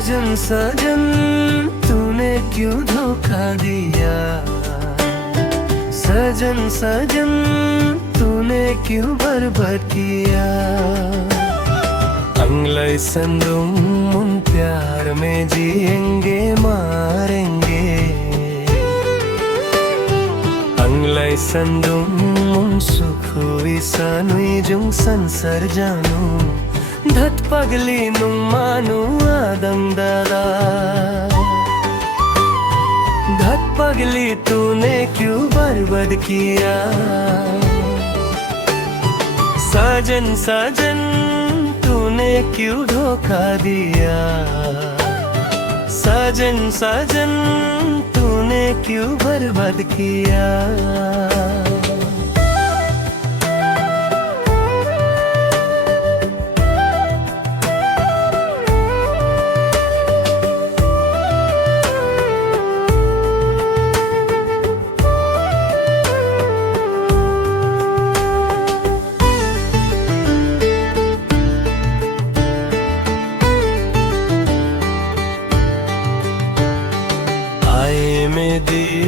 सजन सजन तूने क्यों धोखा दिया, सजन सजन तूने क्यों बर्बाद किया। अंगलाई संदुम उन प्यार में जिएंगे मारेंगे, अंगलाई संदुम उन सुखुई सानुई जुंग संसर जानू धत पगली नुं मानू आदम दादा। धत पगली तूने क्यों बर्बाद किया, साजन साजन तूने क्यों धोखा दिया, साजन साजन तूने क्यों बर्बाद किया।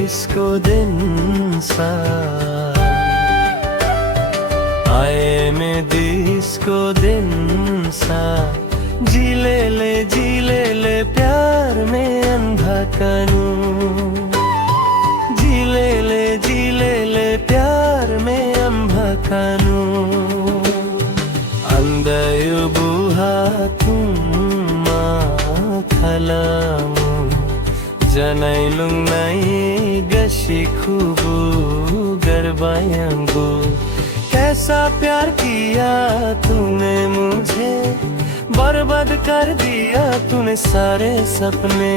इसको दिन सा आए में दिसको दिन सा, जी ले प्यार में अंधा कानू, जी ले प्यार में अंधा कानू। अंदयु बुहा तुम खलामु जनाइलुङ नाई गशी खूबू गरबायंगू। कैसा प्यार किया तूने मुझे, बर्बाद कर दिया तूने सारे सपने।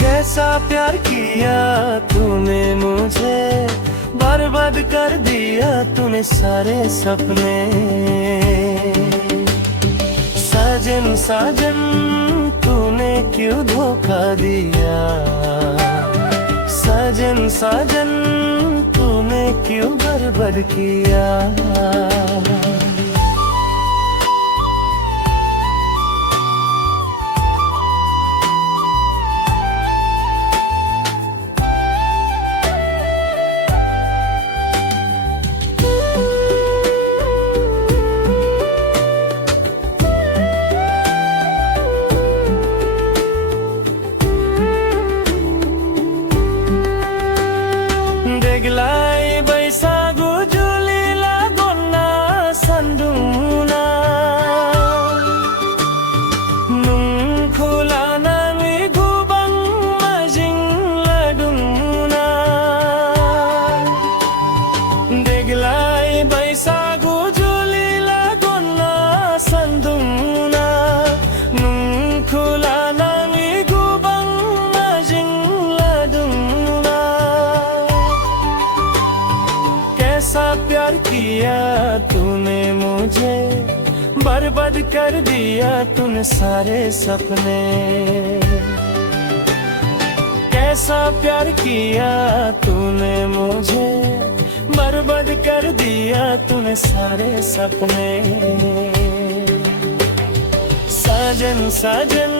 कैसा प्यार किया तूने मुझे, बर्बाद कर दिया तूने सारे सपने। साजन साजन तूने क्यों धोखा दिया, साजन साजन तूने क्यों बर्बाद किया। Deglai baisagu julila gonna sanduna, nung khulana mi gubang majing laduna. Deglai baisagu julila gonna sanduna, nung khulana mi gubang majing laduna. कैसा प्यार किया तूने मुझे, बर्बाद कर दिया तूने सारे सपने। कैसा प्यार किया तूने मुझे, बर्बाद कर दिया तूने सारे सपने। साजन साजन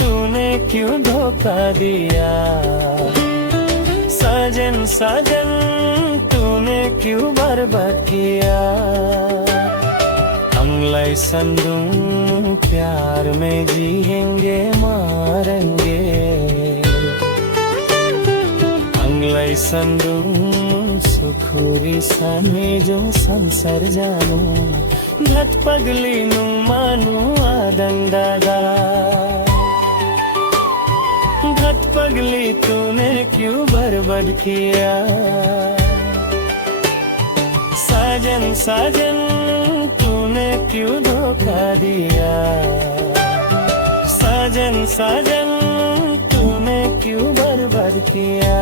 तूने क्यों धोखा दिया, साजन साजन तूने क्यों बर्बाद किया। अंगलाई संदुम प्यार में जिएंगे मारेंगे, अंगलाई संदुम सुखुरी सामी जो संसर जानू धत पगली नु मानू आदंग दादा। धत पगली तूने क्यों बर्बाद किया, साजन साजन तूने क्यों धोखा दिया, साजन साजन तूने क्यों बर्बाद किया।